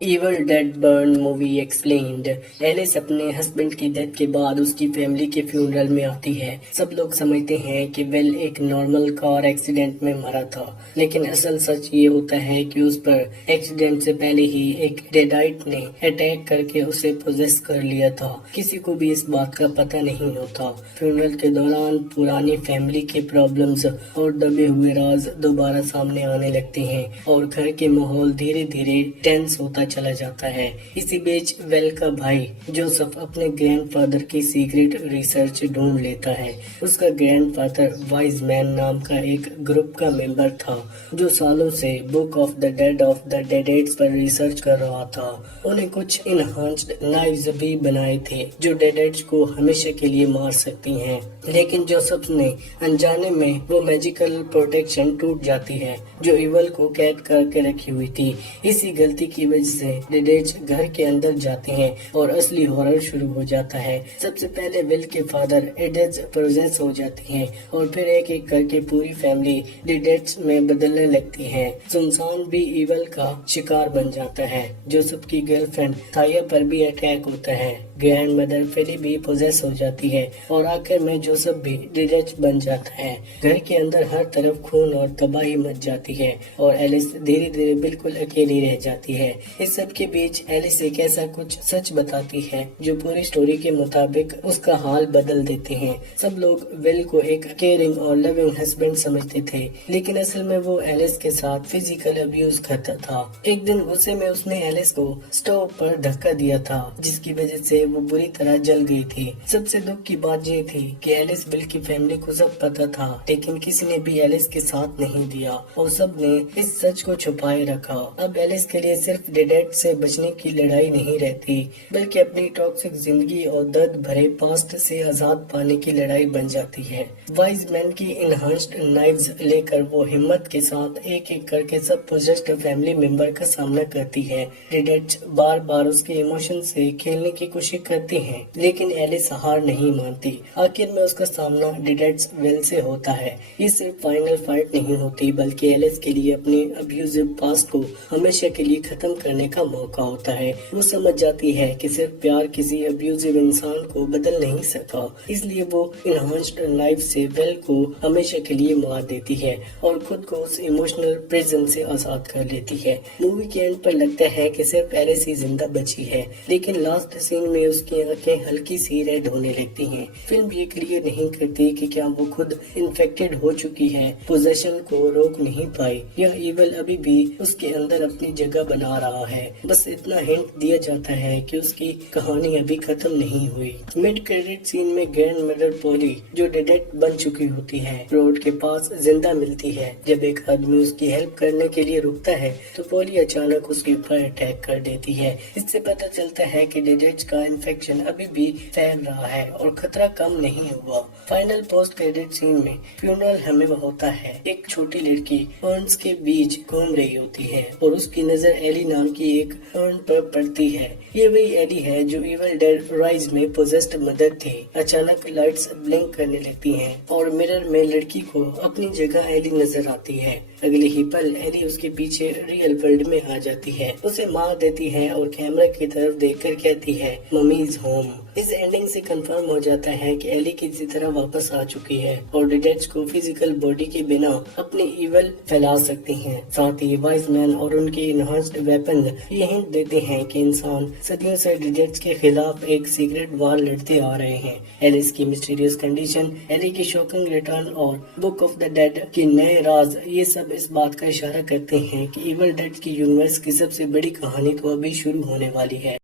Evil dead burn movie explained. Alice अपने husband की death के बाद उसकी फैमिली के फ्यूनरल में आती है। सब लोग समझते हैं कि वेल एक नॉर्मल कार एक्सीडेंट में मरा था, लेकिन असल सच ये होता है कि उस पर एक्सीडेंट से पहले ही एक डेडाइट ने अटैक करके उसे पोजेस कर लिया था। किसी को भी इस बात का पता नहीं होता। फ्यूनरल के दौरान पुरानी फैमिली के प्रॉब्लम्स और दबे हुए राज दोबारा सामने आने लगते हैं और घर के माहौल धीरे धीरे टेंस होता चला जाता है। इसी बीच वेल का भाई जोसेफ अपने ग्रैंडफादर की सीक्रेट रिसर्च ढूंढ लेता है। उसका ग्रैंडफादर वाइज मैन नाम का एक ग्रुप का मेंबर था जो सालों से बुक ऑफ द डेडेड्स पर रिसर्च कर रहा था। उन्हें कुछ इनहांस्ड नाइव्स भी बनाए थे जो डेडेड्स को हमेशा के लिए मार सकती हैं, लेकिन जोसेफ ने अनजाने में वो मैजिकल प्रोटेक्शन टूट जाती है जो इवल को कैद करके रखी हुई थी। इसी गलती की वजह से डेडेड्स घर के अंदर जाते हैं और असली हॉरर शुरू हो जाता है। सबसे पहले विल के फादर डेडेड्स प्रोजेस हो जाती हैं और फिर एक एक करके पूरी फैमिली डेडेड्स में बदलने लगती है। सुनसान भी इवल का शिकार बन जाता है। जोसेफ की गर्लफ्रेंड थाया पर भी अटैक होता है। ग्रैंड मदर फेली भी पोजेस हो जाती है और आखिर में जोसेफ भी डेडेड्स बन जाता है। घर के अंदर हर तरफ खून और तबाही मच जाती है और एलिस धीरे धीरे बिल्कुल अकेली रह जाती है। इस सब के बीच एलिस एक ऐसा कुछ सच बताती है जो पूरी स्टोरी के मुताबिक उसका हाल बदल देते हैं। सब लोग विल को एक केयरिंग और लविंग हस्बैंड समझते थे, लेकिन असल में वो एलिस के साथ फिजिकल अब्यूज करता था। एक दिन गुस्से में उसने एलिस को स्टोव पर धक्का दिया था, जिसकी वजह से वो बुरी तरह जल गई थी। सबसे दुख की बात ये थी कि एलिस विल की फैमिली को सब पता था, लेकिन किसी ने भी एलिस के साथ नहीं दिया और सब ने इस सच को छुपाए रखा। अब एलिस के लिए सिर्फ डेडेड से बचने की लड़ाई नहीं रहती, बल्कि अपनी टॉक्सिक जिंदगी और दर्द भरे पास्ट से आजाद पाने की लड़ाई बन जाती है। वाइज मैन की इनहांस्ड नाइव्स लेकर वो हिम्मत के साथ एक एक करके सब पोजेस्ड फैमिली मेंबर का सामना करती है। डेडेड बार बार उसके इमोशन से खेलने की कोशिश करती हैं, लेकिन एलिस हार नहीं मानती। आखिर में उसका सामना डेडेड विल से होता है। ये सिर्फ फाइनल फाइट नहीं होती, बल्कि एलिस के लिए अपने अब्यूजिव पास्ट को हमेशा के लिए खत्म करने का मौका होता है। वो समझ जाती है कि सिर्फ प्यार किसी अब्यूजिव इंसान को बदल नहीं सकता, इसलिए वो इनहांस्ड लाइफ से विल को हमेशा के लिए मार देती है और खुद को उस इमोशनल प्रिजन से आजाद कर लेती है। मूवी के एंड पर लगता है कि सिर्फ एलिस ही जिंदा बची है, लेकिन लास्ट सीन में उसकी आंखें हल्की सी रेड होने लगती हैं। फिल्म ये क्लियर नहीं करती कि क्या वो खुद इन्फेक्टेड हो चुकी है, पोजेशन को रोक नहीं पाई, या इवल अभी भी उसके अंदर अपनी जगह बना रहा है। बस इतना हिंट दिया जाता है कि उसकी कहानी अभी खत्म नहीं हुई। मिड क्रेडिट सीन में ग्रैंड मदर पॉली, जो डेडेड बन चुकी होती है, रोड के पास जिंदा मिलती है। जब एक आदमी उसकी हेल्प करने के लिए रुकता है तो पॉली अचानक उसके ऊपर अटैक कर देती है। इससे पता चलता है कि डेडेड का इन्फेक्शन अभी भी फैल रहा है और खतरा कम नहीं हुआ। फाइनल पोस्ट क्रेडिट सीन में फ्यूनरल हमें होता है। एक छोटी लड़की अर्न्स के बीच घूम रही होती है और उसकी नजर एली नाम की एक अर्न पर पड़ती है। ये वही एली है जो इवल डेड राइज में पोजेस्ड मदर थी। अचानक लाइट्स ब्लिंक करने लगती हैं और मिरर में लड़की को अपनी जगह एली नजर आती है। अगले ही पल एली उसके पीछे रियल वर्ल्ड में आ जाती है, उसे मार देती है और कैमरा की तरफ देखकर कहती है मम्मी इज होम। इस एंडिंग से कंफर्म हो जाता है कि एली किसी तरह वापस आ चुकी है और डेडेड्स को फिजिकल बॉडी के बिना अपनी इवल फैला सकती हैं। साथ ही वाइज मैन और उनके इनहांस्ड वेपन ये हिंट देते हैं कि इंसान सदियों से डेडेड्स के खिलाफ एक सीक्रेट वार लड़ते आ रहे हैं। एलिस की मिस्टीरियस कंडीशन, एली की शॉकिंग रिटर्न और बुक ऑफ द डेड के नए राज, ये सब इस बात का इशारा करते हैं कि इवल डेड की यूनिवर्स की सबसे बड़ी कहानी तो अभी शुरू होने वाली है।